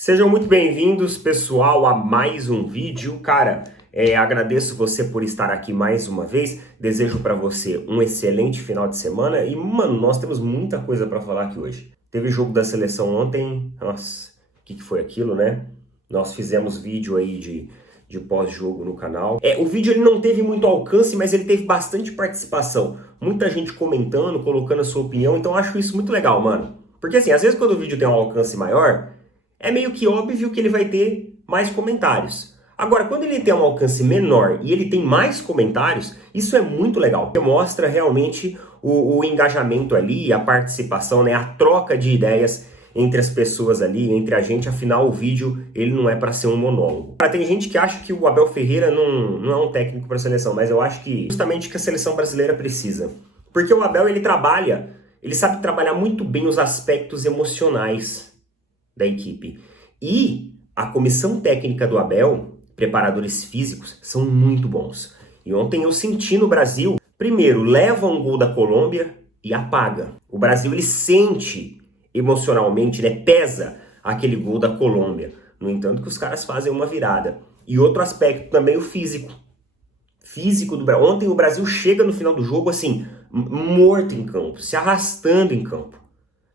Sejam muito bem-vindos, pessoal, a mais um vídeo. Cara, agradeço você por estar aqui mais uma vez. Desejo para você um excelente final de semana. E, mano, nós temos muita coisa para falar aqui hoje. Teve jogo da seleção ontem. Nossa, o que foi aquilo, né? Nós fizemos vídeo aí de pós-jogo no canal. O vídeo ele não teve muito alcance, mas ele teve bastante participação. Muita gente comentando, colocando a sua opinião. Então eu acho isso muito legal, mano. Porque assim, às vezes quando o vídeo tem um alcance maior, é meio que óbvio que ele vai ter mais comentários. Agora, quando ele tem um alcance menor e ele tem mais comentários, isso é muito legal, porque mostra realmente o engajamento ali, a participação, né, a troca de ideias entre as pessoas ali, entre a gente. Afinal, o vídeo ele não é para ser um monólogo. Tem gente que acha que o Abel Ferreira não é um técnico para a seleção, mas eu acho que justamente que a seleção brasileira precisa. Porque o Abel ele sabe trabalhar muito bem os aspectos emocionais da equipe. E a comissão técnica do Abel, preparadores físicos, são muito bons. E ontem eu senti no Brasil, primeiro, leva um gol da Colômbia e apaga. O Brasil, ele sente emocionalmente, né, pesa aquele gol da Colômbia. No entanto, que os caras fazem uma virada. E outro aspecto também, o físico. Físico do Brasil. Ontem o Brasil chega no final do jogo assim, morto em campo, se arrastando em campo.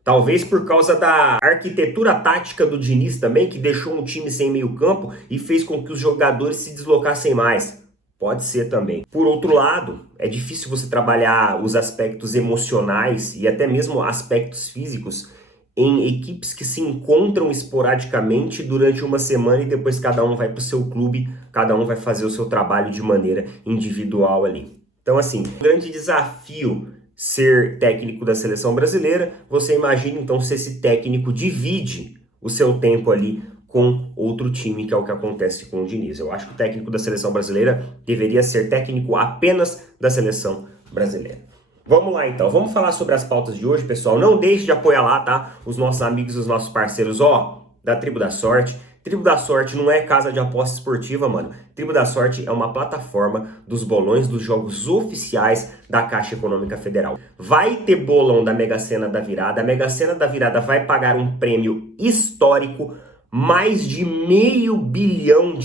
Talvez por causa da arquitetura tática do Diniz também, que deixou um time sem meio campo e fez com que os jogadores se deslocassem mais. Pode ser também. Por outro lado, é difícil você trabalhar os aspectos emocionais e até mesmo aspectos físicos em equipes que se encontram esporadicamente durante uma semana e depois cada um vai para o seu clube, cada um vai fazer o seu trabalho de maneira individual ali. Então assim, o grande desafio ser técnico da seleção brasileira, você imagina então se esse técnico divide o seu tempo ali com outro time, que é o que acontece com o Diniz. Eu acho que o técnico da seleção brasileira deveria ser técnico apenas da seleção brasileira. Vamos lá então, vamos falar sobre as pautas de hoje, pessoal. Não deixe de apoiar lá, tá? Os nossos amigos, os nossos parceiros, da Tribo da Sorte. Tribo da Sorte não é casa de aposta esportiva, mano. Tribo da Sorte é uma plataforma dos bolões dos jogos oficiais da Caixa Econômica Federal. Vai ter bolão da Mega Sena da Virada. A Mega Sena da Virada vai pagar um prêmio histórico, mais de R$500 bilhão.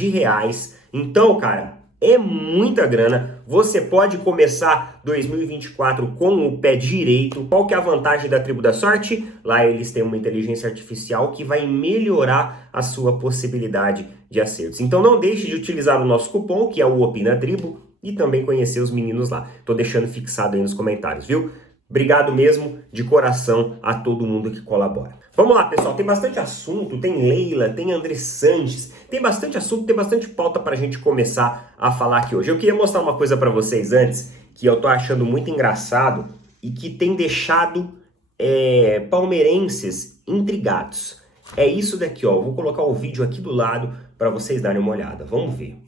Então, cara, é muita grana. Você pode começar 2024 com o pé direito. Qual que é a vantagem da Tribo da Sorte? Lá eles têm uma inteligência artificial que vai melhorar a sua possibilidade de acertos. Então não deixe de utilizar o nosso cupom, que é o Opina Tribo, e também conhecer os meninos lá. Tô deixando fixado aí nos comentários, viu? Obrigado mesmo, de coração, a todo mundo que colabora. Vamos lá, pessoal, tem bastante assunto, tem Leila, tem André Sanches, tem bastante assunto, tem bastante pauta pra gente começar a falar aqui hoje. Eu queria mostrar uma coisa pra vocês antes, que eu tô achando muito engraçado e que tem deixado palmeirenses intrigados. É isso daqui, ó. Vou colocar o vídeo aqui do lado pra vocês darem uma olhada. Vamos ver.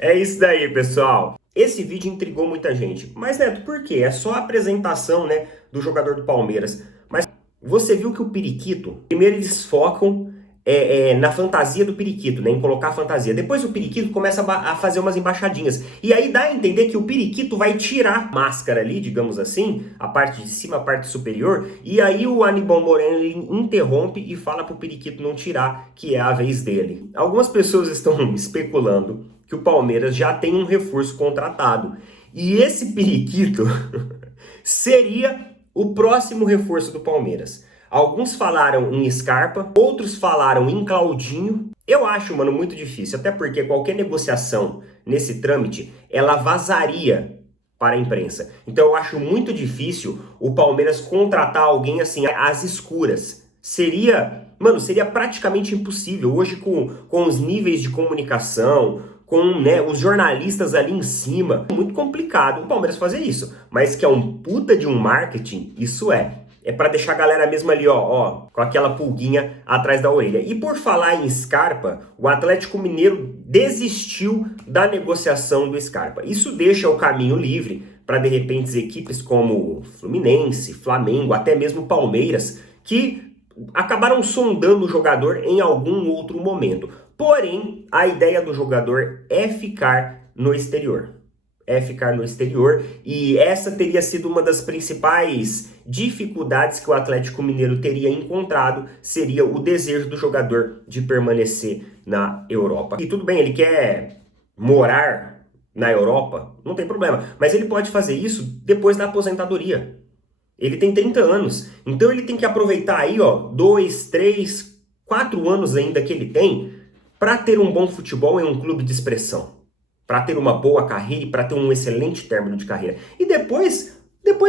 É isso daí, pessoal. Esse vídeo intrigou muita gente. Mas, Neto, por quê? É só a apresentação, né, do jogador do Palmeiras. Mas você viu que o Periquito, primeiro eles focam na fantasia do Periquito, né, em colocar a fantasia. Depois o Periquito começa a fazer umas embaixadinhas. E aí dá a entender que o Periquito vai tirar a máscara ali, digamos assim, a parte de cima, a parte superior. E aí o Aníbal Moreno ele interrompe e fala pro Periquito não tirar, que é a vez dele. Algumas pessoas estão especulando que o Palmeiras já tem um reforço contratado. E esse Periquito seria o próximo reforço do Palmeiras. Alguns falaram em Scarpa, outros falaram em Claudinho. Eu acho, mano, muito difícil, até porque qualquer negociação nesse trâmite, ela vazaria para a imprensa. Então eu acho muito difícil o Palmeiras contratar alguém assim, às escuras. Seria praticamente impossível. Hoje com os níveis de comunicação, com, né, os jornalistas ali em cima, é muito complicado o Palmeiras fazer isso. Mas que é um puta de um marketing, isso é é para deixar a galera mesmo ali, ó, com aquela pulguinha atrás da orelha. E por falar em Scarpa, o Atlético Mineiro desistiu da negociação do Scarpa. Isso deixa o caminho livre para, de repente, equipes como Fluminense, Flamengo, até mesmo Palmeiras, que acabaram sondando o jogador em algum outro momento. Porém, a ideia do jogador é ficar no exterior. E essa teria sido uma das principais dificuldades que o Atlético Mineiro teria encontrado, seria o desejo do jogador de permanecer na Europa. E tudo bem, ele quer morar na Europa, não tem problema, mas ele pode fazer isso depois da aposentadoria. Ele tem 30 anos, então ele tem que aproveitar aí, ó, 2, 3, 4 anos ainda que ele tem para ter um bom futebol em um clube de expressão, para ter uma boa carreira e para ter um excelente término de carreira. E depois,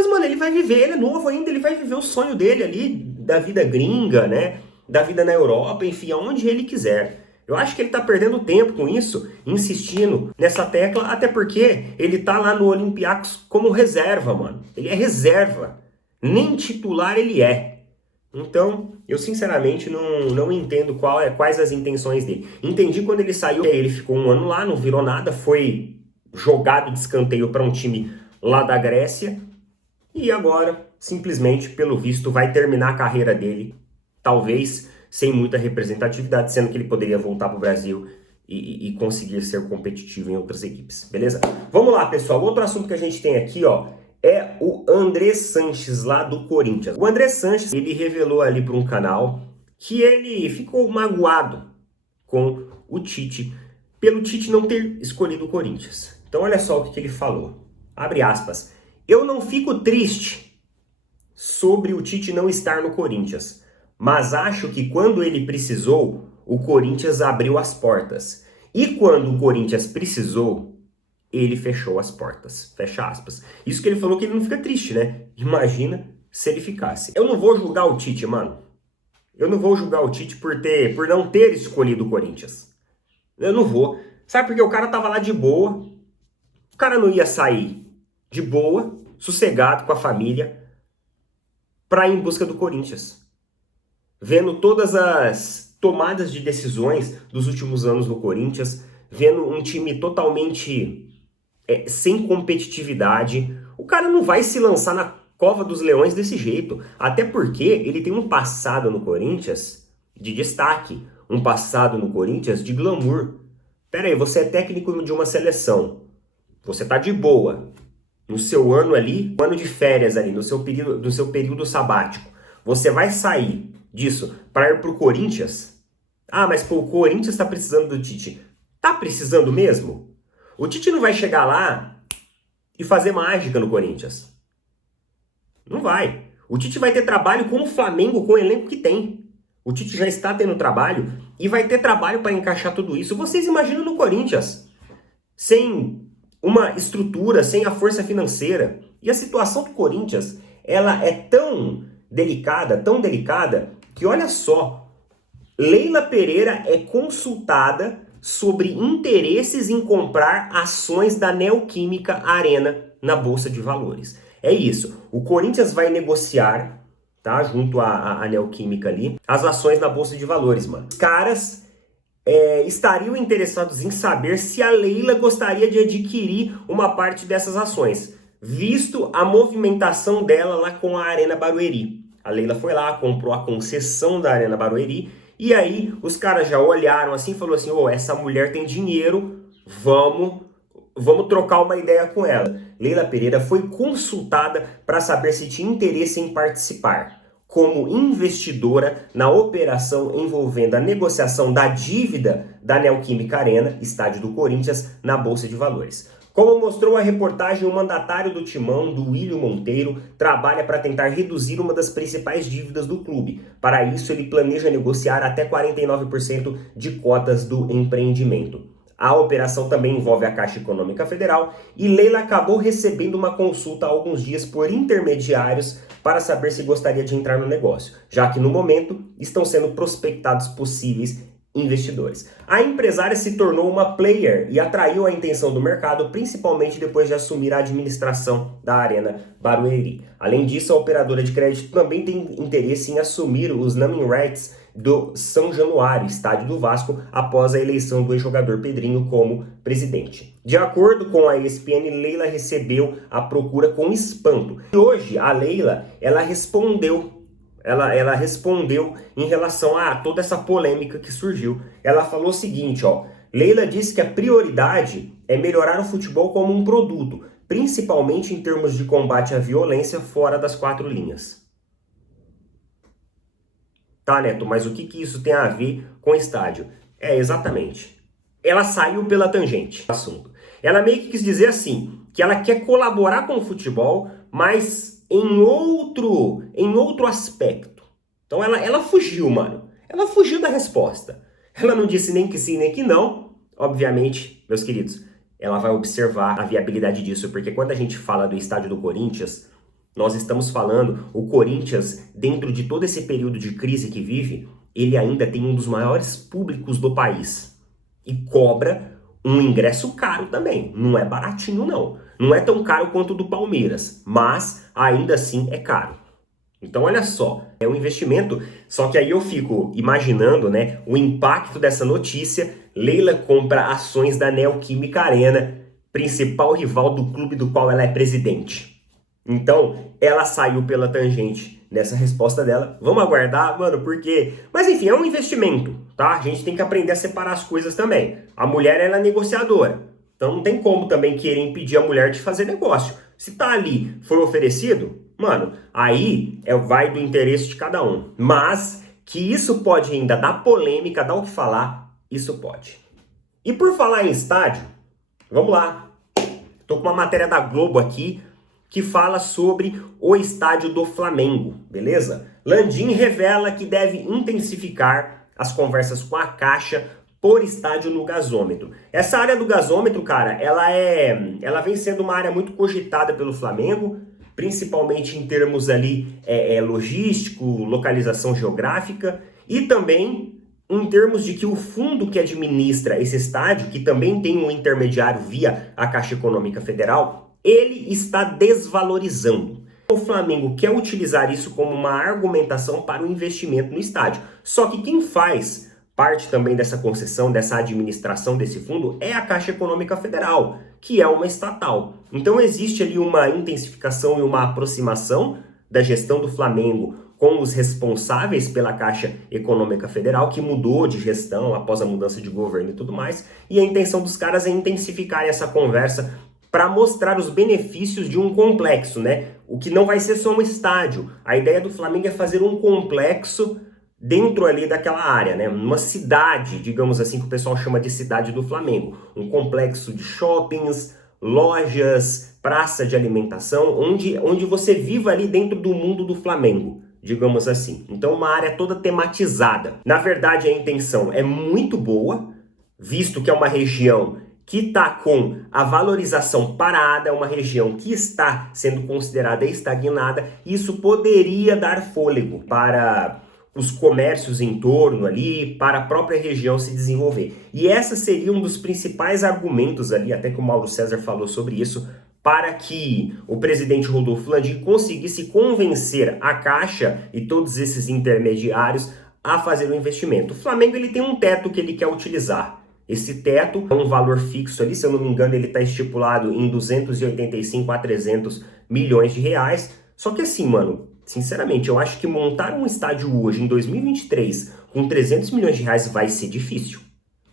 mano, ele vai viver, ele é novo ainda, ele vai viver o sonho dele ali, da vida gringa, né, da vida na Europa, enfim, aonde ele quiser. Eu acho que ele tá perdendo tempo com isso, insistindo nessa tecla, até porque ele tá lá no Olympiacos como reserva, mano. Ele é reserva, nem titular ele é. Então, eu sinceramente não entendo quais as intenções dele. Entendi quando ele saiu, ele ficou um ano lá, não virou nada, foi jogado de escanteio para um time lá da Grécia, e agora, simplesmente, pelo visto, vai terminar a carreira dele, talvez sem muita representatividade, sendo que ele poderia voltar para o Brasil e conseguir ser competitivo em outras equipes, beleza? Vamos lá, pessoal, outro assunto que a gente tem aqui, ó, é o André Sanches, lá do Corinthians. O André Sanches, ele revelou ali para um canal que ele ficou magoado com o Tite, pelo Tite não ter escolhido o Corinthians. Então olha só o que ele falou, abre aspas, eu não fico triste sobre o Tite não estar no Corinthians, mas acho que quando ele precisou, o Corinthians abriu as portas. E quando o Corinthians precisou, ele fechou as portas. Fecha aspas. Isso que ele falou que ele não fica triste, né? Imagina se ele ficasse. Eu não vou julgar o Tite, mano. Eu não vou julgar o Tite por não ter escolhido o Corinthians. Eu não vou. Sabe porque o cara tava lá de boa. O cara não ia sair de boa, sossegado com a família, pra ir em busca do Corinthians. Vendo todas as tomadas de decisões dos últimos anos no Corinthians, vendo um time totalmente sem competitividade, o cara não vai se lançar na cova dos leões desse jeito. Até porque ele tem um passado no Corinthians de destaque, um passado no Corinthians de glamour. Pera aí, você é técnico de uma seleção, você tá de boa, no seu ano ali, um ano de férias ali, no seu período sabático, você vai sair disso para ir pro Corinthians? Ah, mas pô, o Corinthians tá precisando do Tite. Tá precisando mesmo? O Tite não vai chegar lá e fazer mágica no Corinthians. Não vai. O Tite vai ter trabalho com o Flamengo, com o elenco que tem. O Tite já está tendo trabalho e vai ter trabalho para encaixar tudo isso. Vocês imaginam no Corinthians, sem uma estrutura, sem a força financeira. E a situação do Corinthians, ela é tão delicada, que olha só, Leila Pereira é consultada sobre interesses em comprar ações da Neoquímica Arena na Bolsa de Valores. É isso, o Corinthians vai negociar, tá, junto à Neoquímica ali, as ações na Bolsa de Valores, mano. Os caras estariam interessados em saber se a Leila gostaria de adquirir uma parte dessas ações, visto a movimentação dela lá com a Arena Barueri. A Leila foi lá, comprou a concessão da Arena Barueri, e aí os caras já olharam assim e falaram assim, ô, essa mulher tem dinheiro, vamos trocar uma ideia com ela. Leila Pereira foi consultada para saber se tinha interesse em participar como investidora na operação envolvendo a negociação da dívida da Neoquímica Arena, estádio do Corinthians, na Bolsa de Valores. Como mostrou a reportagem, o mandatário do Timão, Duílio Monteiro, trabalha para tentar reduzir uma das principais dívidas do clube. Para isso, ele planeja negociar até 49% de cotas do empreendimento. A operação também envolve a Caixa Econômica Federal e Leila acabou recebendo uma consulta há alguns dias por intermediários para saber se gostaria de entrar no negócio, já que no momento estão sendo prospectados possíveis investidores. A empresária se tornou uma player e atraiu a atenção do mercado, principalmente depois de assumir a administração da Arena Barueri. Além disso, a operadora de crédito também tem interesse em assumir os naming rights do São Januário, estádio do Vasco, após a eleição do ex-jogador Pedrinho como presidente. De acordo com a ESPN, Leila recebeu a procura com espanto. E hoje, a Leila, ela respondeu em relação a toda essa polêmica que surgiu. Ela falou o seguinte, ó: Leila disse que a prioridade é melhorar o futebol como um produto, principalmente em termos de combate à violência fora das quatro linhas. Tá, Neto, mas o que isso tem a ver com o estádio? Exatamente. Ela saiu pela tangente do assunto. Ela meio que quis dizer assim, que ela quer colaborar com o futebol, mas em outro aspecto. Então ela fugiu, mano. Ela fugiu da resposta. Ela não disse nem que sim, nem que não. Obviamente, meus queridos, ela vai observar a viabilidade disso, porque quando a gente fala do estádio do Corinthians, nós estamos falando, o Corinthians, dentro de todo esse período de crise que vive, ele ainda tem um dos maiores públicos do país. E cobra um ingresso caro também. Não é baratinho, não. Não é tão caro quanto o do Palmeiras, mas ainda assim é caro. Então olha só, é um investimento, só que aí eu fico imaginando, né, o impacto dessa notícia. Leila compra ações da Neoquímica Arena, principal rival do clube do qual ela é presidente. Então, ela saiu pela tangente nessa resposta dela. Vamos aguardar, mano, porque... Mas enfim, é um investimento, tá? A gente tem que aprender a separar as coisas também. A mulher, ela é negociadora. Então não tem como também querer impedir a mulher de fazer negócio. Se tá ali, foi oferecido, mano, aí vai do interesse de cada um. Mas que isso pode ainda dar polêmica, dar o que falar, isso pode. E por falar em estádio, vamos lá. Tô com uma matéria da Globo aqui que fala sobre o estádio do Flamengo, beleza? Landim revela que deve intensificar as conversas com a Caixa por estádio no gasômetro. Essa área do gasômetro, cara, ela vem sendo uma área muito cogitada pelo Flamengo, principalmente em termos ali logístico, localização geográfica e também em termos de que o fundo que administra esse estádio, que também tem um intermediário via a Caixa Econômica Federal, ele está desvalorizando. O Flamengo quer utilizar isso como uma argumentação para o investimento no estádio. Só que quem faz parte também dessa concessão, dessa administração desse fundo, é a Caixa Econômica Federal, que é uma estatal. Então existe ali uma intensificação e uma aproximação da gestão do Flamengo com os responsáveis pela Caixa Econômica Federal, que mudou de gestão após a mudança de governo e tudo mais, e a intenção dos caras é intensificar essa conversa para mostrar os benefícios de um complexo, né? O que não vai ser só um estádio. A ideia do Flamengo é fazer um complexo dentro ali daquela área, né? Uma cidade, digamos assim, que o pessoal chama de cidade do Flamengo. Um complexo de shoppings, lojas, praça de alimentação, onde você viva ali dentro do mundo do Flamengo, digamos assim. Então uma área toda tematizada. Na verdade, a intenção é muito boa, visto que é uma região que está com a valorização parada, é uma região que está sendo considerada estagnada, e isso poderia dar fôlego para os comércios em torno ali, para a própria região se desenvolver. E essa seria um dos principais argumentos ali, até que o Mauro César falou sobre isso, para que o presidente Rodolfo Landim conseguisse convencer a Caixa e todos esses intermediários a fazer um investimento. O Flamengo ele tem um teto que ele quer utilizar. Esse teto é um valor fixo ali, se eu não me engano, ele está estipulado em 285 a 300 milhões de reais. Só que assim, mano, sinceramente, eu acho que montar um estádio hoje, em 2023, com 300 milhões de reais vai ser difícil.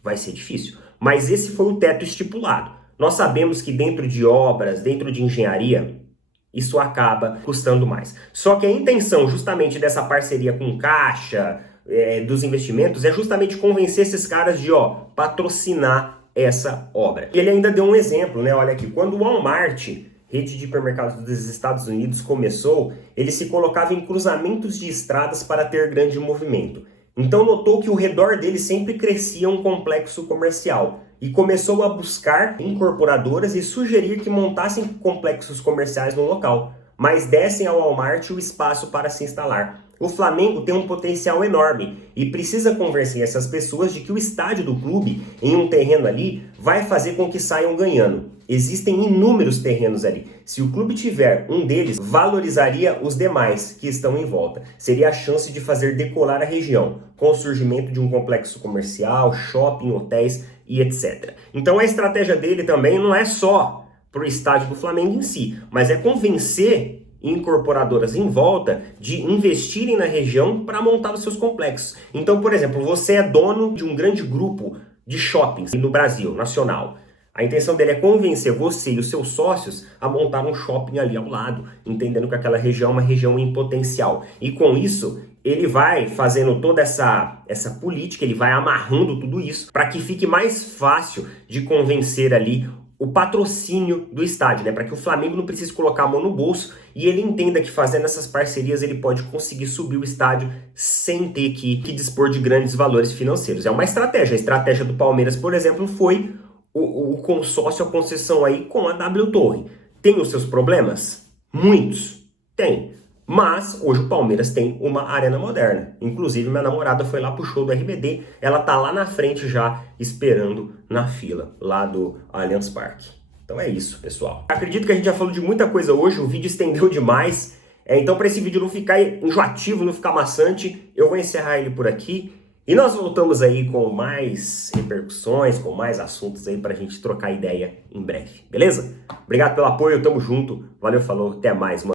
Vai ser difícil. Mas esse foi o teto estipulado. Nós sabemos que dentro de obras, dentro de engenharia, isso acaba custando mais. Só que a intenção justamente dessa parceria com Caixa, dos investimentos, é justamente convencer esses caras de, patrocinar essa obra. E ele ainda deu um exemplo, né? Olha aqui, quando o Walmart, rede de hipermercados dos Estados Unidos, começou, ele se colocava em cruzamentos de estradas para ter grande movimento. Então notou que ao redor dele sempre crescia um complexo comercial e começou a buscar incorporadoras e sugerir que montassem complexos comerciais no local. mas descem ao Walmart o espaço para se instalar. O Flamengo tem um potencial enorme e precisa convencer essas pessoas de que o estádio do clube, em um terreno ali, vai fazer com que saiam ganhando. Existem inúmeros terrenos ali. Se o clube tiver um deles, valorizaria os demais que estão em volta. Seria a chance de fazer decolar a região, com o surgimento de um complexo comercial, shopping, hotéis e etc. Então a estratégia dele também não é só para o estádio do Flamengo em si, mas é convencer incorporadoras em volta de investirem na região para montar os seus complexos. Então, por exemplo, você é dono de um grande grupo de shoppings no Brasil, nacional. A intenção dele é convencer você e os seus sócios a montar um shopping ali ao lado, entendendo que aquela região é uma região em potencial. E com isso, ele vai fazendo toda essa política, ele vai amarrando tudo isso para que fique mais fácil de convencer ali o patrocínio do estádio, né? Para que o Flamengo não precise colocar a mão no bolso e ele entenda que fazendo essas parcerias ele pode conseguir subir o estádio sem ter que dispor de grandes valores financeiros. É uma estratégia. A estratégia do Palmeiras, por exemplo, foi o consórcio, a concessão aí com a W Torre. Tem os seus problemas? Muitos. Tem. Mas hoje o Palmeiras tem uma arena moderna. Inclusive minha namorada foi lá pro show do RBD. Ela tá lá na frente já esperando na fila, lá do Allianz Parque. Então é isso, pessoal. Acredito que a gente já falou de muita coisa hoje. O vídeo estendeu demais. Então para esse vídeo não ficar enjoativo, não ficar maçante, eu vou encerrar ele por aqui. E nós voltamos aí com mais repercussões, com mais assuntos aí pra gente trocar ideia em breve, beleza? Obrigado pelo apoio, tamo junto. Valeu, falou, até mais, mano.